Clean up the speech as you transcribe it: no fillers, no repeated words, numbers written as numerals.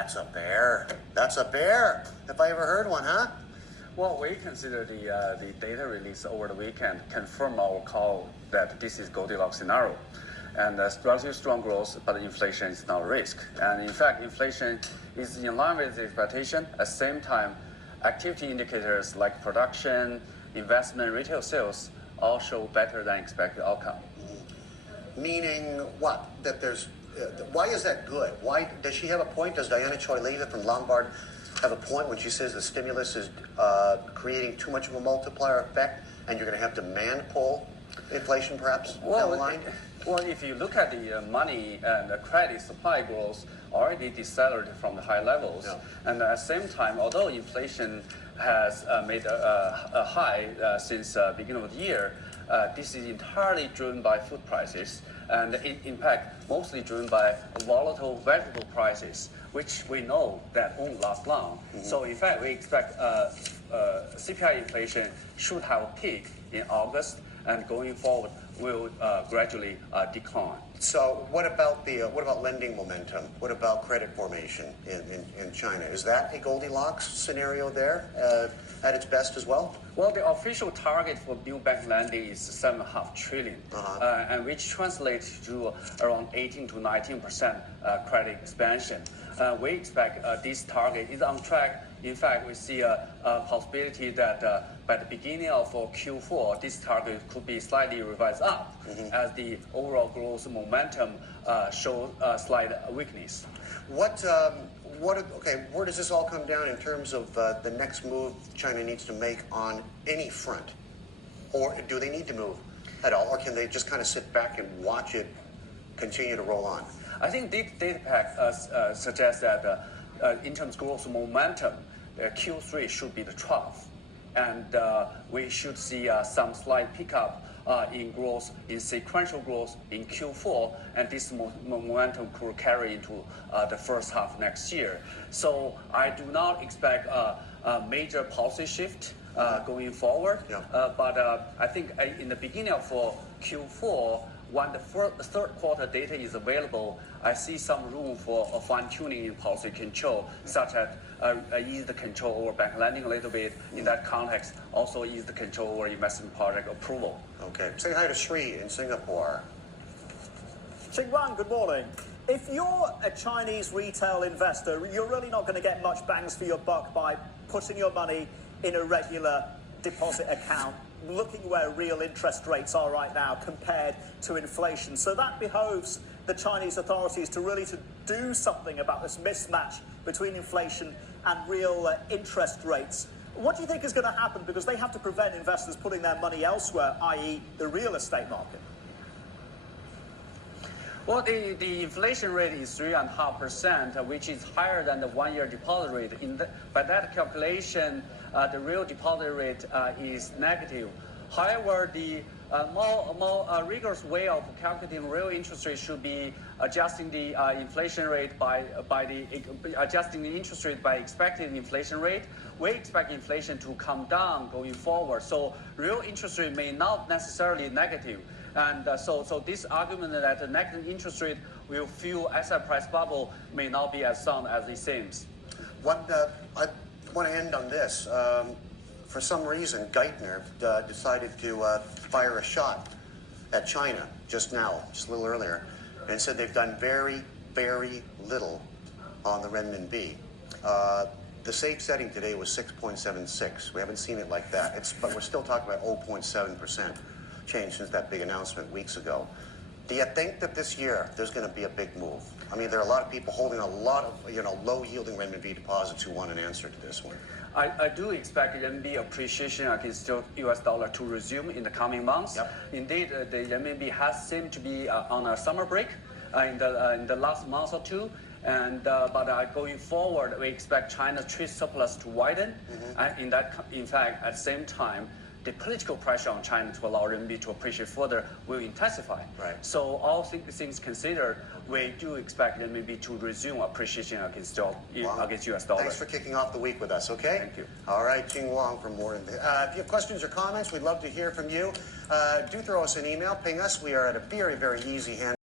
That's a bear. That's a bear. If I ever heard one, huh? Well, we consider the data release over the weekend confirm our call that this is Goldilocks scenario. And relatively strong growth, but inflation is not a risk. And in fact, inflation is in line with the expectation. At the same time, activity indicators like production, investment, retail sales all show better than expected outcome. Meaning what? That there's, why is that good? Why does she have a point? Does Diana Choi Leva from Lombard have a point when she says the stimulus is creating too much of a multiplier effect, and you're going to have demand pull inflation perhaps down the line? Well, if you look at the money and the credit supply growth already decelerated from the high levels, and at the same time, although inflation has made a high since beginning of the year, this is entirely driven by food prices, and in fact, mostly driven by volatile vegetable prices, which we know that won't last long. So in fact, we expect CPI inflation should have a peak in August, and going forward will gradually decline. So what about lending momentum? What about credit formation in China? Is that a Goldilocks scenario there at its best as well? Well, the official target for new bank lending is 7.5 trillion, and which translates to around 18 to 19% credit expansion. We expect this target is on track. In fact, we see a possibility that by the beginning of Q4, this target could be slightly revised up as the overall growth momentum shows slight weakness. Where does this all come down in terms of the next move China needs to make on any front? Or do they need to move at all? Or can they just kind of sit back and watch it continue to roll on? I think data pack suggests that in terms of growth momentum, Q3 should be the trough. And we should see some slight pickup in growth, in sequential growth in Q4, and this momentum could carry into the first half next year. So I do not expect a major policy shift going forward, but I think in the beginning of Q4, when the third quarter data is available, I see some room for fine-tuning in policy control, such as ease the control over bank lending a little bit. In that context, also ease the control over investment project approval. Okay. Say hi to Sri in Singapore. Ching Wang, good morning. If you're a Chinese retail investor, you're really not going to get much bangs for your buck by putting your money in a regular deposit account, looking where real interest rates are right now compared to inflation. So that behoves the Chinese authorities to really do something about this mismatch between inflation and real interest rates. What do you think is going to happen? Because they have to prevent investors putting their money elsewhere, i.e. the real estate market. Well, the inflation rate is 3.5%, which is higher than the one-year deposit rate. By that calculation, the real deposit rate is negative. However, the more rigorous way of calculating real interest rate should be adjusting the inflation rate adjusting the interest rate by expected inflation rate. We expect inflation to come down going forward, so real interest rate may not necessarily negative. And so this argument that the negative interest rate will fuel asset price bubble may not be as sound as it seems. I want to end on this. For some reason, Geithner decided to fire a shot at China just now, just a little earlier, and said they've done very, very little on the renminbi. The safe setting today was 6.76. We haven't seen it like that. But we're still talking about 0.7% change since that big announcement weeks ago. Do you think that this year there's going to be a big move? I mean, there are a lot of people holding a lot of low-yielding renminbi deposits who want an answer to this one. I do expect renminbi appreciation against the U.S. dollar to resume in the coming months. Indeed, the renminbi has seemed to be on a summer break in the last month or two. And but going forward, we expect China's trade surplus to widen, and in fact, at the same time, the political pressure on China to allow renminbi to appreciate further will intensify. Right. So all things considered, we do expect renminbi to resume appreciation against U.S. dollar. Thanks for kicking off the week with us, okay? Thank you. All right, Ching Wang from Warren. If you have questions or comments, we'd love to hear from you. Do throw us an email, ping us. We are at a very, very easy hand.